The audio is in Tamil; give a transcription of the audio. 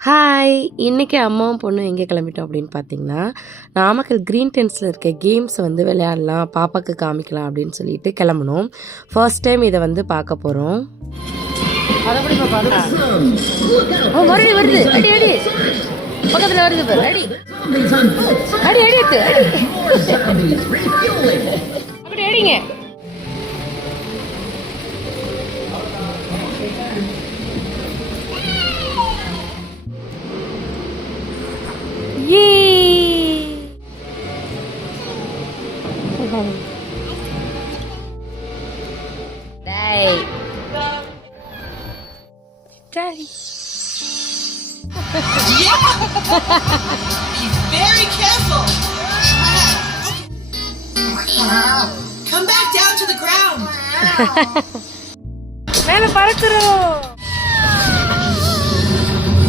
ஹாய்! இன்னைக்கு அம்மாவும் பொண்ணும் எங்கே கிளம்பிட்டோம் அப்படின்னு பார்த்தீங்கன்னா, நாமக்கல் கிரீன் டென்ஸில் இருக்க கேம்ஸ் வந்து விளையாடலாம், பாப்பாக்கு காமிக்கலாம் அப்படின்னு சொல்லிட்டு கிளம்புனோம். ஃபர்ஸ்ட் டைம் இதை வந்து பார்க்க போகிறோம். மறுபடியும் வருது, அடி அடி பக்கத்தில் வருது பாரு, அடி அடி அடி எடுத்து அப்படி அடிங்க. Daddy. Yeah! Be very careful. Come back down to the ground. மேல பறக்குறோம்.